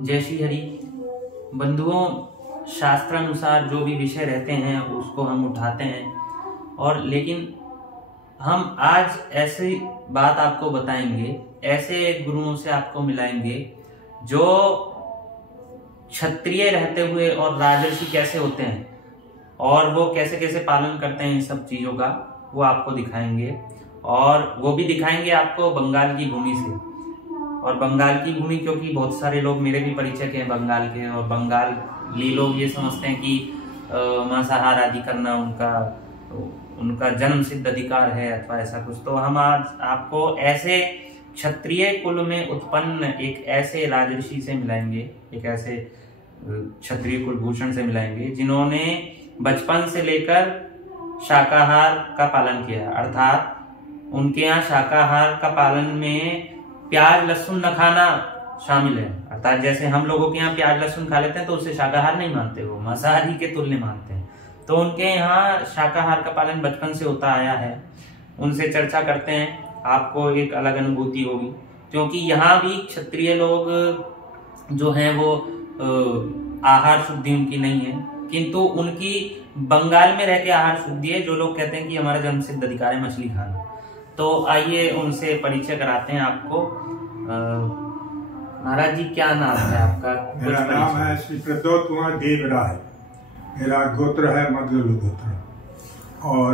जय श्री हरि। बंधुओं, शास्त्रानुसार जो भी विषय रहते हैं उसको हम उठाते हैं, और लेकिन हम आज ऐसी बात आपको बताएंगे, ऐसे गुरुओं से आपको मिलाएंगे जो क्षत्रिय रहते हुए और राजर्षि कैसे होते हैं और वो कैसे कैसे पालन करते हैं इन सब चीजों का, वो आपको दिखाएंगे। और वो भी दिखाएंगे आपको बंगाल की भूमि से। और बंगाल की भूमि, क्योंकि बहुत सारे लोग मेरे भी परिचय हैं बंगाल के, और बंगाली लोग ये समझते हैं कि मांसाहार आदि करना उनका जन्म सिद्ध अधिकार है अथवा ऐसा कुछ। तो हम आज आपको ऐसे क्षत्रिय कुल में उत्पन्न एक ऐसे राजर्षि से मिलाएंगे, एक ऐसे क्षत्रिय कुलभूषण से मिलाएंगे जिन्होंने बचपन से लेकर शाकाहार का पालन किया। अर्थात उनके यहाँ शाकाहार का पालन में प्याज लहसुन न खाना शामिल है। अर्थात जैसे हम लोगों के यहाँ प्याज लहसुन खा लेते हैं तो उसे शाकाहार नहीं मानते, वो मांसाहारी के तुल्य मानते हैं। तो उनके यहाँ शाकाहार का पालन बचपन से होता आया है। उनसे चर्चा करते हैं, आपको एक अलग अनुभूति होगी, क्योंकि यहाँ भी क्षत्रिय लोग जो हैं वो आहार शुद्धि उनकी नहीं है, किंतु उनकी बंगाल में रह के आहार शुद्धि है। जो लोग कहते हैं कि हमारा जन्म सिद्ध अधिकार है मछली खाना। तो आइए उनसे परिचय कराते हैं आपको। महाराज जी, क्या नाम है आपका? मेरा नाम है श्री प्रद्योत कुमार देवराय। मेरा गोत्र है मध्यलु गोत्र, और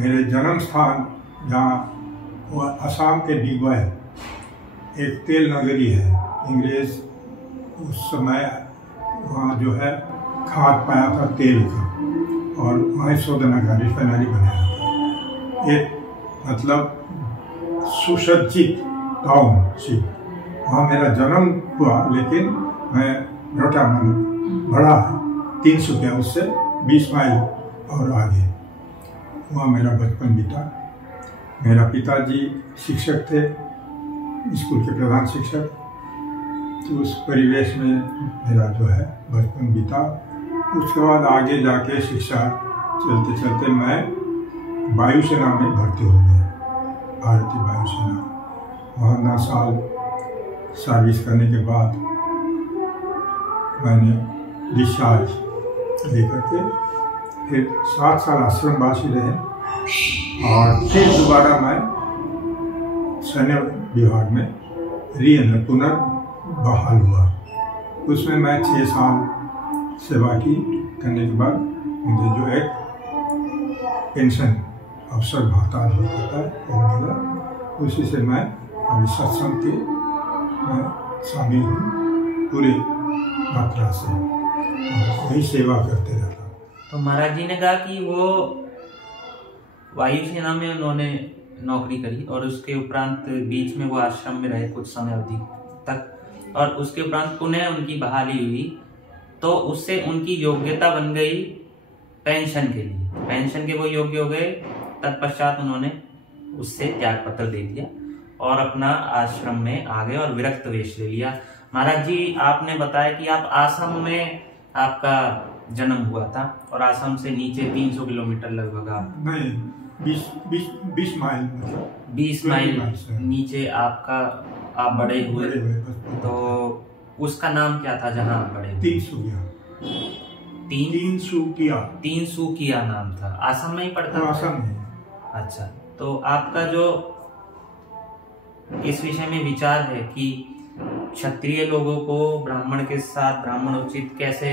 मेरे जन्म स्थान जहाँ वो असम के डिगवा है, एक तेल नगरी है। अंग्रेज उस समय वहाँ जो है खाद पाया था तेल का, और वहाँ शोधनागार रिफाइनरी बनाया था। एक मतलब सुसज्जित टाउनशिप, वहाँ मेरा जन्म हुआ, लेकिन मैं रोटा बड़ा 300 के उससे 20 माइल और आगे वहाँ मेरा बचपन बीता। मेरा पिताजी शिक्षक थे, स्कूल के प्रधान शिक्षक। तो उस परिवेश में मेरा जो है बचपन बीता। उसके बाद आगे जाके शिक्षा चलते चलते मैं वायुसेना में भर्ती हो गया, भारतीय वायुसेना। वहाँ 9 साल सर्विस करने के बाद मैंने डिस्चार्ज लेकर के फिर 7 साल आश्रमवासी रहे, और फिर दोबारा मैं सैन्य विभाग में पुनर्बहाल हुआ। उसमें मैं 6 साल सेवा की। करने के बाद मुझे जो एक पेंशन अवसर भाता जो होता है वो मिला। उसी से मैं अभी सत्संग के मैं शामिल हूँ पूरे मात्रा से, और वही सेवा करते रहता। तो महाराज जी ने कहा कि वो वायुसेना में उन्होंने नौकरी करी, और उसके उपरांत बीच में वो आश्रम में रहे कुछ समय अवधि तक, और उसके उपरांत पुनः उनकी बहाली हुई। तो उससे उनकी योग्यता बन गई पेंशन के लिए, पेंशन के वो योग्य हो गए। तत्पश्चात उन्होंने उससे त्याग पत्र दे दिया और अपना आश्रम में आ गए और विरक्त वेश ले लिया। महाराज जी, आपने बताया कि आप आसाम में आपका जन्म हुआ था, और आसाम से नीचे 300 किलोमीटर लगभग आप नहीं 20 माइल 20 माइल नीचे आपका आप बड़े हुए। तो उसका नाम क्या था जहाँ आप बड़े? तीनसुकिया नाम था। आसाम में ही पड़ता था? आसाम में। अच्छा, तो आपका जो इस विषय में विचार है कि क्षत्रिय लोगों को ब्राह्मण के साथ ब्राह्मणोचित कैसे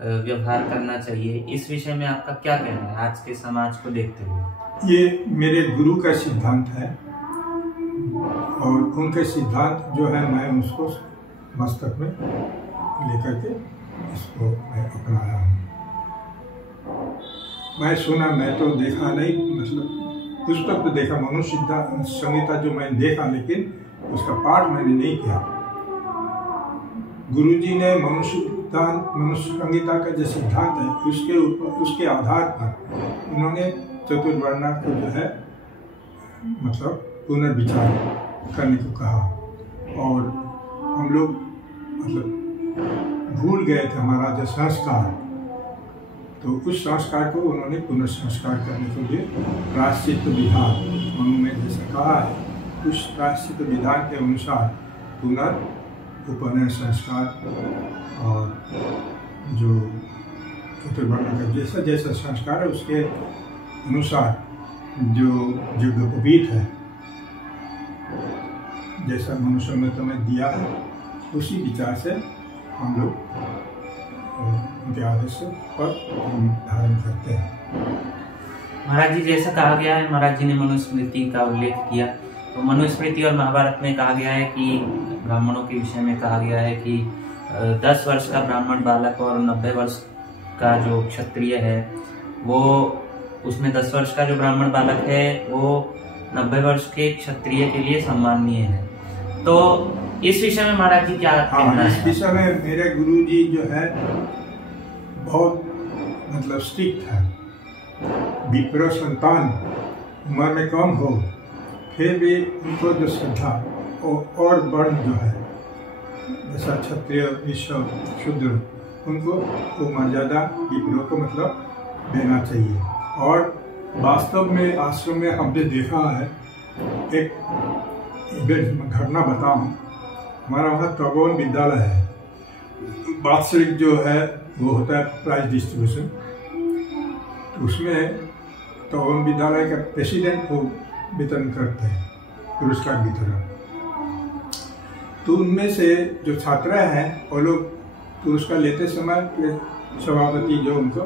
व्यवहार करना चाहिए, इस विषय में आपका क्या कहना है आज के समाज को देखते हुए? ये मेरे गुरु का सिद्धांत है, और उनके सिद्धांत जो है मैं उसको मस्तक में लेकर के इसको मैं अपनाया हूँ। मैं सुना, मैं तो देखा नहीं, मतलब पुस्तक तो देखा, मनुष्य संहिता जो मैंने देखा, लेकिन उसका पाठ मैंने नहीं किया। गुरुजी ने मनुष्य संहिता का जो सिद्धांत है उसके आधार पर उन्होंने चतुर्वर्णा को जो है मतलब पुनर्विचार करने को कहा, और हम लोग मतलब भूल गए थे हमारा जो संस्कार। तो उस संस्कार को उन्होंने पुनर्संस्कार करने के लिए प्रायश्चित विधान, मनु में जैसे कहा है, उस प्रायश्चित विधान के अनुसार उपनयन संस्कार और जो चतुर्वर्ण का जैसा जैसा संस्कार है उसके अनुसार जो यज्ञोपवीत है, जैसा मनुष्य में तुम्हें दिया है, उसी विचार से हम लोग उनके आदेश पर धारण करते हैं। महाराज जी, जैसा कहा गया है, महाराज जी ने मनुस्मृति का उल्लेख किया, तो मनुस्मृति और महाभारत में कहा गया है कि ब्राह्मणों के विषय में कहा गया है कि 10 वर्ष का ब्राह्मण बालक और 90 वर्ष का जो क्षत्रिय है, वो उसमें 10 वर्ष का जो ब्राह्मण बालक है वो 90 वर्ष के क्षत्रिय के लिए सम्माननीय है। तो इस विषय में महाराज जी क्या कहना है? इस विषय में मेरे गुरु जी जो है बहुत मतलब स्ट्रिक्ट है। विप्र संतान उम्र में कम हो फिर भी उनको जो श्रद्धा और वर्ण जो है जैसा क्षत्रिय विश्व शूद्र, उनको वो मर्यादा विप्रों को मतलब देना चाहिए। और वास्तव में आश्रम में हमने देखा है, एक घटना बताऊं, हमारा वहाँ तपोवन विद्यालय है, वार्षिक जो है वो होता है प्राइज डिस्ट्रीब्यूशन, तो उसमें तपोवन विद्यालय का प्रेसिडेंट को वितरण करते हैं, पुरस्कार वितरण। तो उनमें से जो छात्र हैं वो लोग पुरस्कार लेते समय सभापति जो उनको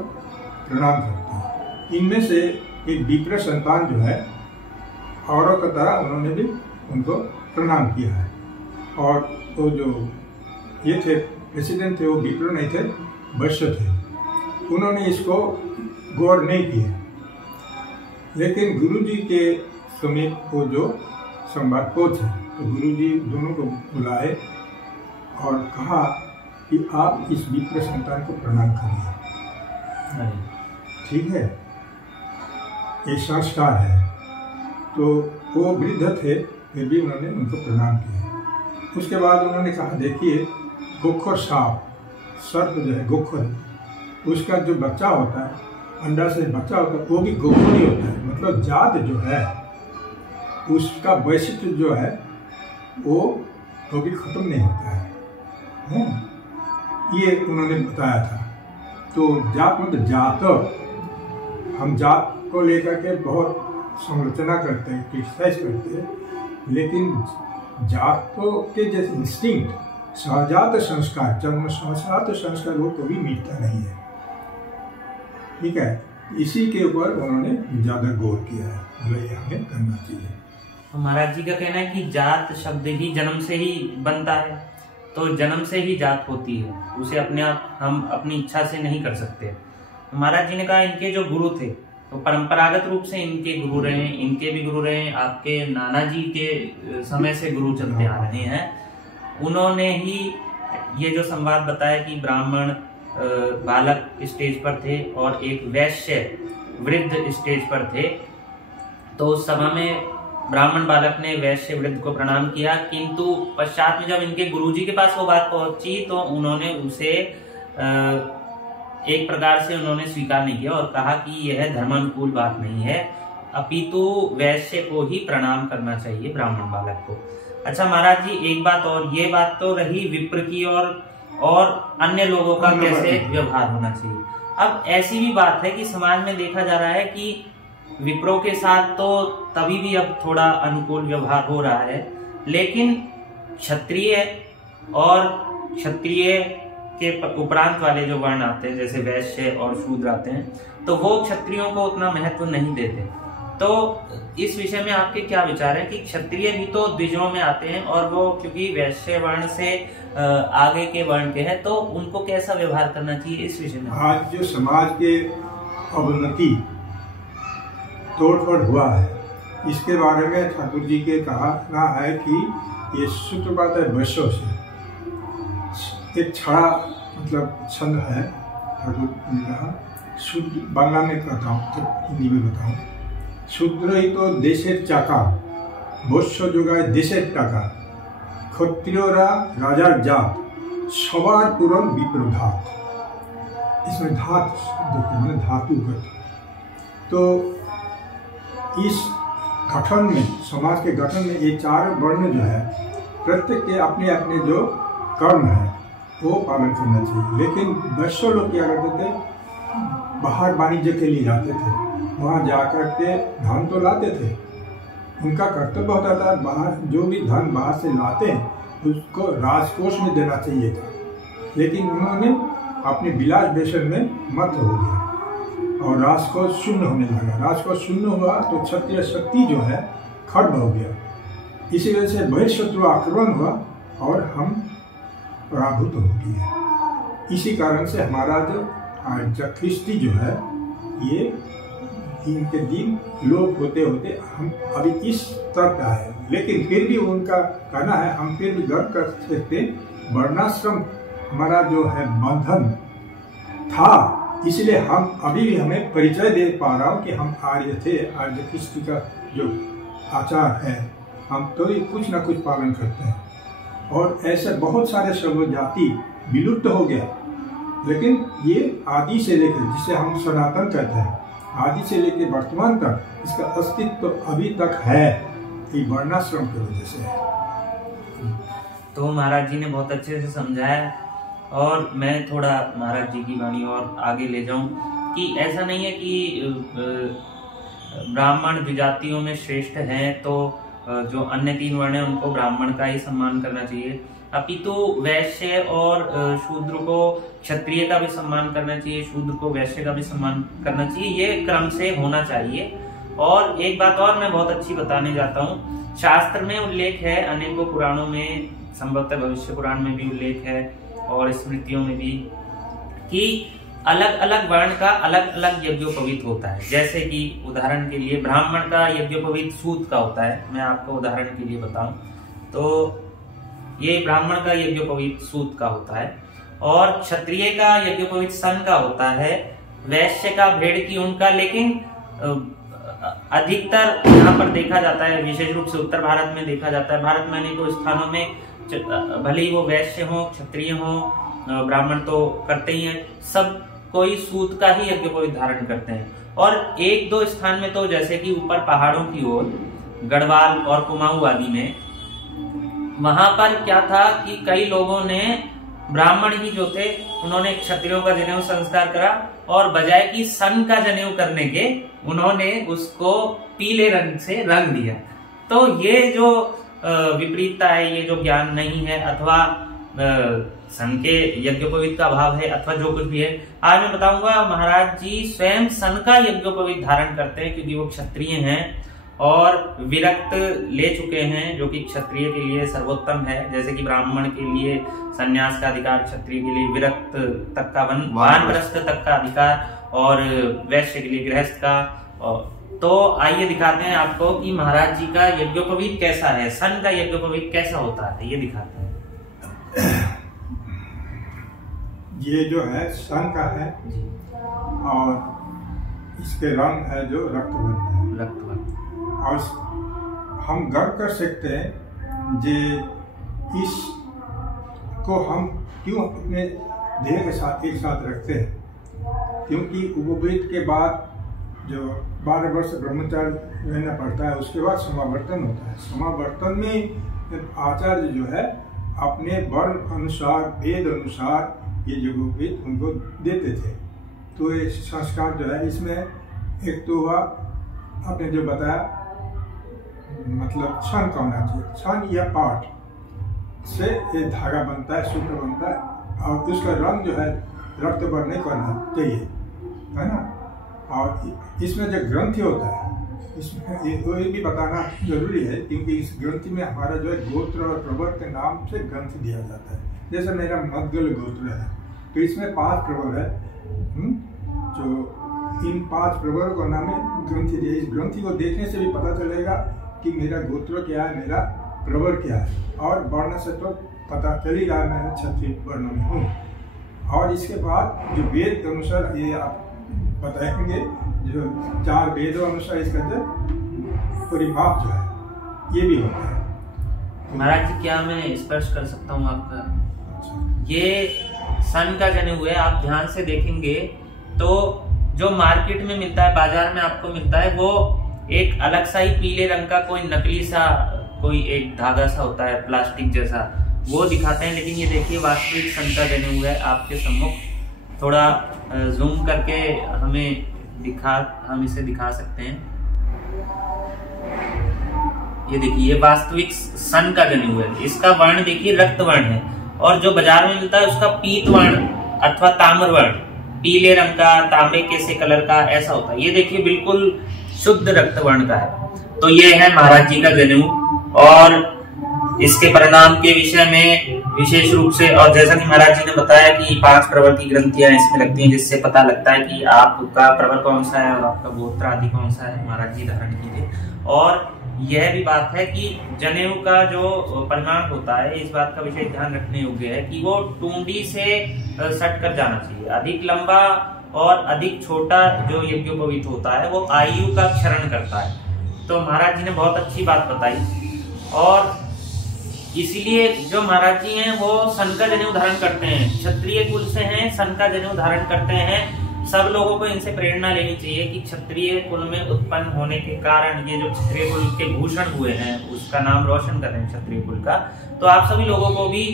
प्रणाम करते हैं। इनमें से एक विप्र संतान जो है औरों की तरह उन्होंने भी उनको प्रणाम किया है। और वो जो ये थे प्रेसिडेंट थे, वो विप्र नहीं थे, वैश्य थे। उन्होंने इसको गौर नहीं किया, लेकिन गुरुजी के समीप वो जो संवाद कोच है, तो गुरुजी दोनों को बुलाए और कहा कि आप इस विप्र संतान को प्रणाम करिए। ठीक है, ये संस्कार है। तो वो वृद्ध थे, फिर भी उन्होंने उनको प्रणाम किया। उसके बाद उन्होंने कहा, देखिए गोखर सांप, सर्प जो है गोखर, उसका जो बच्चा होता है, अंडा से बच्चा होता है, वो भी गोखर ही होता है। मतलब जात जो है उसका वैशिष्ट्य जो है वो कभी खत्म नहीं होता है। ये उन्होंने बताया था। तो जात मतलब जात, हम जात को लेकर के बहुत समालोचना करते हैं, क्रिटिसाइज करते हैं, लेकिन जातों के जैसे इंस्टिंक्ट, सहजात संस्कार, जन्म सहजात संस्कार वो कभी मिटता नहीं है। ठीक है, इसी के ऊपर उन्होंने ज्यादा गौर किया है, ये हमें करना चाहिए। तो महाराज जी का कहना है कि जात शब्द ही जन्म से ही बनता है, तो जन्म से ही जात होती है, उसे अपने आप हम अपनी इच्छा से नहीं कर सकते। तो महाराज जी ने कहा इनके जो गुरु थे, तो परंपरागत रूप से इनके गुरु रहे, इनके भी गुरु रहे, आपके नाना जी के समय से गुरु चलते आ रहे हैं। उन्होंने ही ये जो संवाद बताया कि ब्राह्मण बालक स्टेज पर थे और एक वैश्य वृद्ध स्टेज पर थे। तो उस सभा में ब्राह्मण बालक ने वैश्य वृद्ध को प्रणाम किया, किंतु पश्चात में जब इनके गुरुजी के पास वो बात पहुंची तो उन्होंने उसे एक प्रकार से उन्होंने स्वीकार नहीं किया और कहा कि यह धर्मानुकूल बात नहीं है, अपितु वैश्य को ही प्रणाम करना चाहिए ब्राह्मण बालक को। अच्छा महाराज जी, एक बात और, ये बात तो रही विप्र की और अन्य लोगों का कैसे व्यवहार होना चाहिए। अब ऐसी भी बात है कि समाज में देखा जा रहा है कि विप्रों के साथ तो तभी भी अब थोड़ा अनुकूल व्यवहार हो रहा है, लेकिन क्षत्रिय और क्षत्रिय के उपरांत वाले जो वर्ण आते हैं, जैसे वैश्य और शूद्र आते हैं, तो वो क्षत्रियों को उतना महत्व नहीं देते। तो इस विषय में आपके क्या विचार है कि क्षत्रिय भी तो द्विजों में आते हैं और वो क्योंकि वैश्य वर्ण से आगे के वर्ण के हैं, तो उनको कैसा व्यवहार करना चाहिए इस विषय में? आज जो समाज के अवनति तोड़फोड़ हुआ है, इसके बारे में ठाकुर जी के कहना है कि ये सूत्रपात है वैश्यों से। एक छड़ा मतलब छंद है, ठाकुर ने कहा, शुद्ध बांग्ला में कहता हूँ तो हिंदी में बताऊँ, शूद्र ही तो देशेर चाका, বৈশ্য যোগায় দেশের টাকা, ক্ষত্রিয়রা রাজার জাত, সবার পূরণ বিপ্র ধাত। इसमें धात मैंने धातु का। तो इस गठन में, समाज के गठन में ये चार वर्ण जो है, प्रत्येक के अपने अपने जो कर्म है वो पालन करना चाहिए। लेकिन वैश्य लोग क्या करते थे, बाहर वाणिज्य के लिए जाते थे, वहाँ जाकर के धन तो लाते थे, उनका कर्तव्य होता था बाहर जो भी धन बाहर से लाते हैं उसको राजकोष में देना चाहिए था। लेकिन उन्होंने अपने विलास व्यसन में मत हो गया और राजकोष शून्य होने लगा। राजकोष शून्य हुआ तो क्षत्रिय शक्ति जो है खत्म हो गया। इसी वजह से बहिर्शत्रु आक्रमण हुआ और हम पराभूत हो गए। इसी कारण से हमारा जो ख्रिस्ती जो है ये दिन के दिन लोप होते होते हम अभी इस स्तर पे आए। लेकिन फिर भी उनका कहना है, हम फिर भी गर्व कर सकते, वर्णाश्रम हमारा जो है बंधन था, इसलिए हम अभी भी हमें परिचय दे पा रहा हूँ कि हम आर्य थे। आर्य ख्रिस्ती का जो आचार है हम तो ही कुछ ना कुछ पालन करते हैं। और ऐसे बहुत सारे सर्व जाति विलुप्त हो गए, लेकिन ये आदि से लेकर, जिसे हम सनातन कहते हैं, आदि से लेकर वर्तमान तक इसका अस्तित्व तो अभी तक है, ये वर्णाश्रम की वजह से है। तो महाराज जी ने बहुत अच्छे से समझाया और मैं थोड़ा महाराज जी की वाणी और आगे ले जाऊं कि ऐसा नहीं है कि ब्राह्मण विजातियों में श्रेष्ठ हैं तो जो अन्य 3 वर्ण हैं उनको ब्राह्मण का ही सम्मान करना चाहिए, अपितु वैश्य और शूद्र को क्षत्रिय का भी सम्मान करना चाहिए, शूद्र को वैश्य का भी सम्मान करना चाहिए। ये क्रम से होना चाहिए। और एक बात और मैं बहुत अच्छी बताने जाता हूँ, शास्त्र में उल्लेख है, अनेकों पुराणों में, संभवतः भविष्य पुराण में भी उल्लेख है और स्मृतियों में भी, कि अलग अलग वर्ण का अलग अलग यज्ञोपवीत होता है। जैसे कि उदाहरण के लिए ब्राह्मण का यज्ञोपवीत सूत का होता है। मैं आपको उदाहरण के लिए बताऊं तो ये ब्राह्मण का यज्ञोपवीत सूत का होता है और क्षत्रिय का यज्ञोपवीत सन का होता है, वैश्य का भेड़ की ऊन का। लेकिन अधिकतर यहाँ पर देखा जाता है, विशेष रूप से उत्तर भारत में देखा जाता है, भारत में अनेकों स्थानों में भले ही वो वैश्य हो, क्षत्रिय हो, ब्राह्मण तो करते ही हैं, सब कोई सूत का ही यज्ञोपवीत धारण करते हैं। और 1-2 स्थान में तो जैसे कि ऊपर पहाड़ों की ओर गढ़वाल और कुमाऊं आदि में, वहां पर क्या था कि कई लोगों ने, ब्राह्मण ही जो थे, उन्होंने क्षत्रियों का जनेऊ संस्कार करा और बजाय कि सन का जनेऊ करने के उन्होंने उसको पीले रंग से रंग दिया। तो ये जो विपरीतता है, ये जो ज्ञान नहीं है, अथवा सन के यज्ञोपवीत का अभाव है, अथवा जो कुछ भी है, आज मैं बताऊंगा महाराज जी स्वयं सन का यज्ञोपवीत धारण करते हैं क्योंकि वो क्षत्रिय हैं और विरक्त ले चुके हैं, जो कि क्षत्रिय के लिए सर्वोत्तम है। जैसे कि ब्राह्मण के लिए संन्यास का अधिकार, क्षत्रिय के लिए विरक्त तक का वानप्रस्थ तक का अधिकार और वैश्य के लिए गृहस्थ का। तो आइए दिखाते हैं आपको कि महाराज जी का यज्ञोपवीत कैसा है, सन का यज्ञोपवीत कैसा होता है, ये दिखाते हैं। ये जो है सन का है और इसके रंग है जो रक्तवर्ण है, रक्तवर्ण। और हम गर्व कर सकते हैं जे इस को हम क्यों अपने देह के साथ एक साथ रखते हैं, क्योंकि उपवीत के बाद जो 12 वर्ष ब्रह्मचार्य रहना पड़ता है, उसके बाद समावर्तन होता है। समावर्तन में आचार्य जो है अपने वर्ण अनुसार, वेद अनुसार ये जो उपवीत उनको देते थे। तो ये संस्कार जो है इसमें एक तो हुआ आपने जो बताया, मतलब छन का होना चाहिए। छन या पाठ से ये धागा बनता है, सूत्र बनता है और उसका रंग जो है रक्तवर्ण नहीं करना चाहिए, है ना। और इसमें जो ग्रंथि होता है, इसमें ये भी बताना जरूरी है क्योंकि इस ग्रंथि में हमारा जो है गोत्र और प्रवर के नाम से ग्रंथि दिया जाता है। जैसे मेरा मद्गल गोत्र है तो इसमें 5 प्रवर है, जो इन 5 प्रवरों का नाम है ग्रंथि दिया। इस ग्रंथि को देखने से भी पता चलेगा कि मेरा गोत्र क्या है, मेरा प्रवर क्या है, और वर्ण से तो पता चल ही रहा है मैं क्षत्रिय वर्ण में हूँ। और इसके बाद जो वेद के अनुसार ये आप बताएंगे, जो 4 वेदों अनुसार इसका जो परिमाप जो है ये भी होता है। महाराज जी क्या मैं स्पर्श कर सकता हूँ आपका? ये सन का जनेऊ है। आप ध्यान से देखेंगे तो जो मार्केट में मिलता है, बाजार में आपको मिलता है, वो एक अलग सा ही पीले रंग का कोई नकली सा कोई एक धागा सा होता है, प्लास्टिक जैसा, वो दिखाते हैं। लेकिन ये देखिए वास्तविक सन का जनेऊ है आपके सम्मुख, थोड़ा जूम करके हम इसे दिखा सकते हैं। ये देखिए ये वास्तविक सन का जनेऊ है। इसका वर्ण देखिए रक्त वर्ण है, और जो बाजार में मिलता है उसका पीत वर्ण अथवा ताम्र वर्ण, पीले रंग का, तांबे के से कलर का ऐसा होता है। ये देखिए बिल्कुल शुद्ध रक्त वर्ण का है। तो ये है महाराज जी का जनेऊ, और इसके परिणाम के विषय में विशेष रूप से, और जैसा कि महाराज जी ने बताया कि 5 प्रवर की ग्रंथियां इसमें लगती हैं, जिससे पता लगता है कि आपका प्रवर कौन सा है और आपका गोत्र आदि कौन सा है। महाराज जी धारण कीजिए। और यह भी बात है कि जनेऊ का जो परिणाम होता है, इस बात का विशेष ध्यान रखने योग्य है कि वो टूंडी से सट कर जाना चाहिए। अधिक लंबा और अधिक छोटा जो यज्ञोपवीत होता है वो आयु का क्षरण करता है। तो महाराज जी ने बहुत अच्छी बात बताई, और इसीलिए जो महाराज जी हैं वो सन का जनेऊ धारण करते हैं, क्षत्रिय कुल से हैं, सन का जनेऊ धारण करते हैं। सब लोगों को इनसे प्रेरणा लेनी चाहिए कि क्षत्रिय कुल में उत्पन्न होने के कारण ये जो क्षत्रिय कुल के भूषण हुए हैं उसका नाम रोशन कर रहे हैं क्षत्रिय कुल का। तो आप सभी लोगों को भी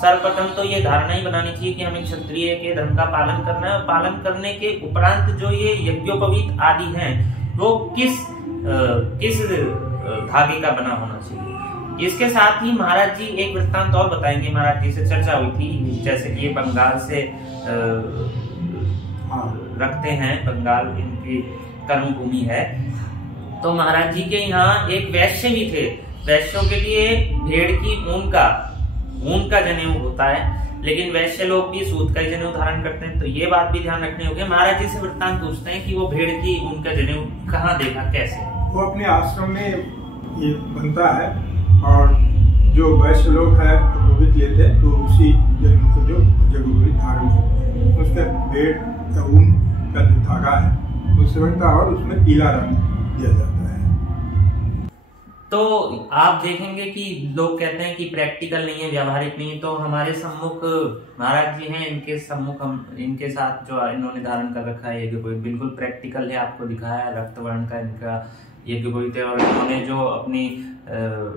सर्वप्रथम तो ये धारणा ही बनानी चाहिए कि हमें क्षत्रिय के धर्म का पालन करना है। पालन करने के उपरांत जो ये यज्ञोपवीत आदि हैं वो किस धागे का बना होना चाहिए। इसके साथ ही महाराज जी एक वृत्तांत और बताएंगे। महाराज जी से चर्चा हुई थी, जैसे कि ये बंगाल से रखते हैं, बंगाल इनकी कर्म भूमि है। तो महाराज जी के यहाँ एक वैश्य भी थे। वैश्यों के लिए भेड़ की ऊन का जनेऊ होता है, लेकिन वैश्य लोग भी सूत का ही जनेऊ धारण करते हैं। तो ये बात भी ध्यान रखनी होगी। महाराज जी से वृत्तांत पूछते हैं कि वो भेड़ की ऊन का जनेऊ कहाँ देखा, कैसे? वो अपने आश्रम में ये बनता है, और जो वैश्य लोग हैं वो भी लेते हैं, तो उसी जनेऊ को जो जगह धारण करते हैं उसका भेड़ का ऊन का जो धागा है उससे बनता है, और उसमें पीला रंग दिया जाता है। तो आप देखेंगे कि लोग कहते हैं कि प्रैक्टिकल नहीं है, व्यावहारिक नहीं है। तो हमारे सम्मुख महाराज जी हैं, इनके सम्मुख हम इनके साथ जो इन्होंने धारण कर रखा है यज्ञोपवीत बिल्कुल प्रैक्टिकल है। आपको दिखाया रक्त वर्ण का इनका यज्ञोपवीत है, और इन्होंने जो अपनी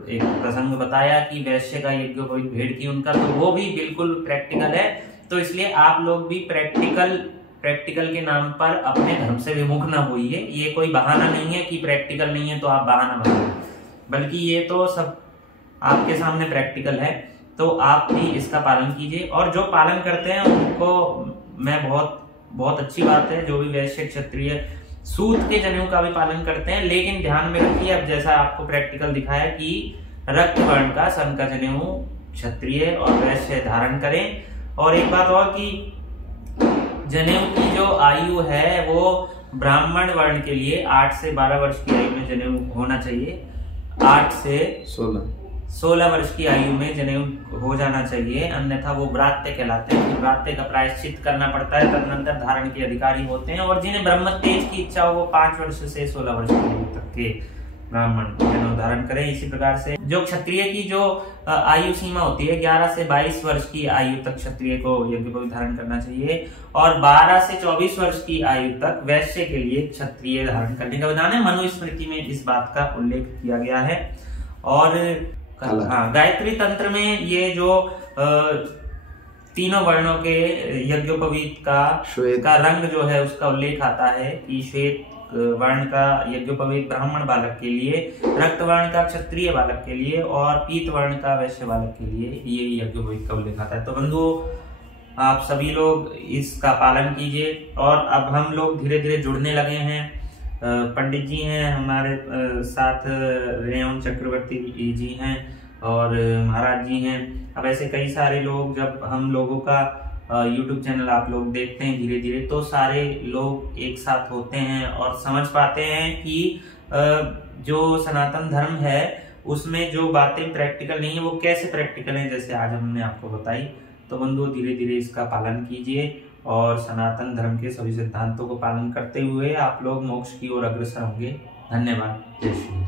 एक प्रसंग बताया कि वैश्य का यज्ञोपवीत भेड़ की उनका, तो वो भी बिल्कुल प्रैक्टिकल है। तो इसलिए आप लोग भी प्रैक्टिकल के नाम पर अपने धर्म से विमुख ना होइए। ये कोई बहाना नहीं है कि प्रैक्टिकल नहीं है तो आप बहाना बनाइए, बल्कि ये तो सब आपके सामने प्रैक्टिकल है। तो आप भी इसका पालन कीजिए, और जो पालन करते हैं उनको मैं बहुत अच्छी बात है। जो भी वैश्य क्षत्रिय सूत के जनेऊ का भी पालन करते हैं, लेकिन ध्यान में रखिए, अब जैसा आपको प्रैक्टिकल दिखाया कि रक्त वर्ण का सन का जनेऊ क्षत्रिय और वैश्य धारण करें। और एक बात और कि जनेऊ की जो आयु है वो ब्राह्मण वर्ण के लिए 8 से 12 वर्ष की आयु में जनेऊ होना चाहिए। 8 से 16 वर्ष की आयु में जनेऊ हो जाना चाहिए, अन्यथा वो व्रात्य कहलाते हैं। व्रात्य का प्रायश्चित करना पड़ता है, तदनंतर धारण के अधिकारी होते हैं। और जिन्हें ब्रह्म तेज की इच्छा हो वो 5 वर्ष से 16 वर्ष की आयु तक के ब्राह्मण जनेऊ धारण करें। इसी प्रकार से जो क्षत्रिय की जो आयु सीमा होती है 11 से 22 वर्ष की आयु तक क्षत्रिय को यज्ञोपवीत धारण करना चाहिए, और 12 से 24 वर्ष की आयु तक वैश्य के लिए क्षत्रिय धारण करने का विधान है। मनुस्मृति में इस बात का उल्लेख किया गया है। और गायत्री तंत्र में ये जो तीनों वर्णों के यज्ञोपवीत का रंग जो है उसका उल्लेख आता है कि श्वेत वर्ण का यज्ञोपवीत ब्राह्मण बालक के लिए, रक्त वर्ण का क्षत्रिय बालक के लिए, और पीत वर्ण का वैश्य बालक के लिए ये यज्ञोपवीत का उल्लेख आता है। तो बंधुओं, आप सभी लोग इसका पालन कीजिए। और अब हम लोग धीरे धीरे जुड़ने लगे हैं। पंडित जी हैं हमारे साथ, रेवण चक्रवर्ती जी हैं, और महाराज जी हैं। अब ऐसे कई सारे लोग, जब हम लोगों का YouTube चैनल आप लोग देखते हैं धीरे धीरे, तो सारे लोग एक साथ होते हैं और समझ पाते हैं कि जो सनातन धर्म है उसमें जो बातें प्रैक्टिकल नहीं है वो कैसे प्रैक्टिकल है, जैसे आज हमने आपको बताई। तो बंधुओं, धीरे धीरे इसका पालन कीजिए, और सनातन धर्म के सभी सिद्धांतों को पालन करते हुए आप लोग मोक्ष की ओर अग्रसर होंगे। धन्यवाद। जय श्री।